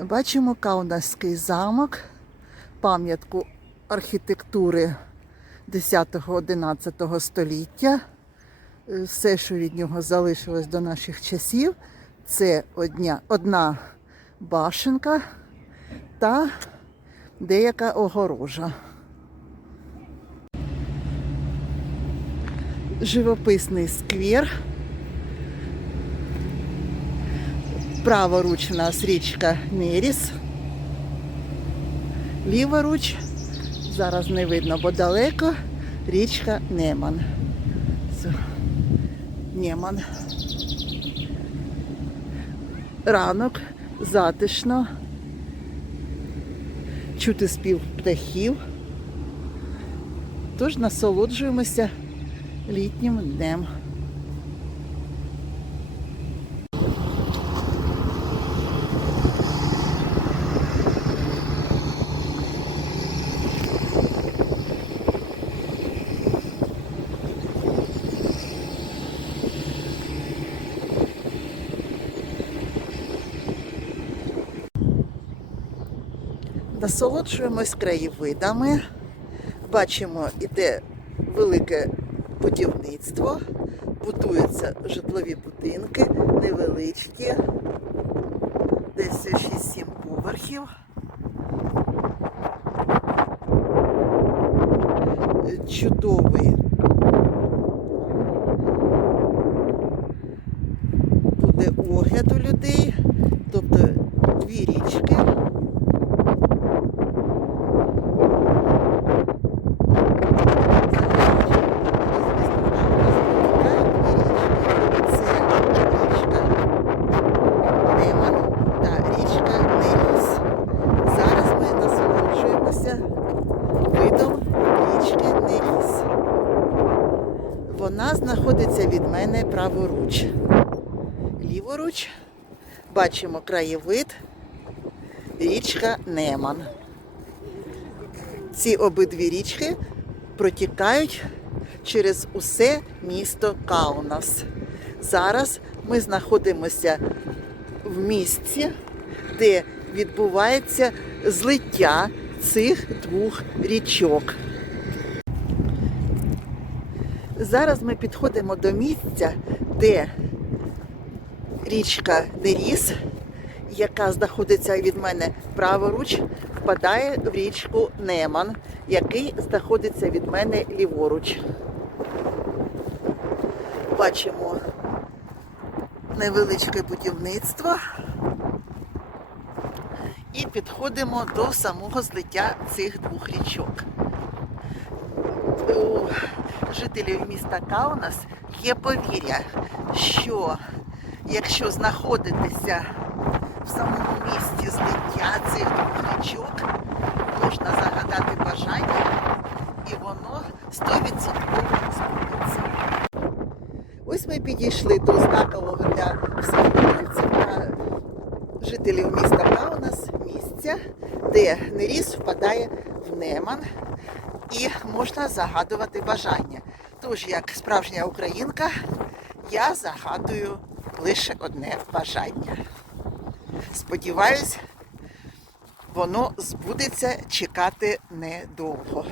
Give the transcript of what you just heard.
Бачимо Каунаський замок, пам'ятку архітектури 10-11 століття. Е, Все, що від нього залишилось до наших часів, це одня, одна башенка та деяка огорожа. Живописний сквер. Праворуч у нас річка Неріс. Ліворуч, зараз не видно, бо далеко, річка Неман. Неман. Ранок, затишно. Чути спів птахів. Тож насолоджуємося літнім днем. Насолоджуємось краєвидами. Бачимо, іде велике будівництво, будуються житлові будинки, невеличкі, десь 6-7 поверхів. Чудовий буде огляд у людей, тобто дві річки. Зараз ми насолоджуємося видом річки Неріс. Вона знаходиться від мене праворуч. Ліворуч бачимо краєвид річка Неман. Ці обидві річки протікають через усе місто Каунас. Зараз ми знаходимося в місці, де відбувається злиття цих двох річок. Зараз ми підходимо до місця, де річка Неріс, яка знаходиться від мене праворуч, впадає в річку Неман, який знаходиться від мене ліворуч. Бачимо невеличке будівництво і підходимо до самого злиття цих двох річок. У жителів міста Каунас є повір'я, що якщо знаходитися в самому місці злиття цих двох річок, можна загадати бажання, і воно 100% збудеться. Ось ми підійшли до знакового для та жителів міста Каунас місця, де Неріс впадає в Неман і можна загадувати бажання. Тож, як справжня українка, я загадую лише одне бажання. Сподіваюсь, воно збудеться чекати недовго.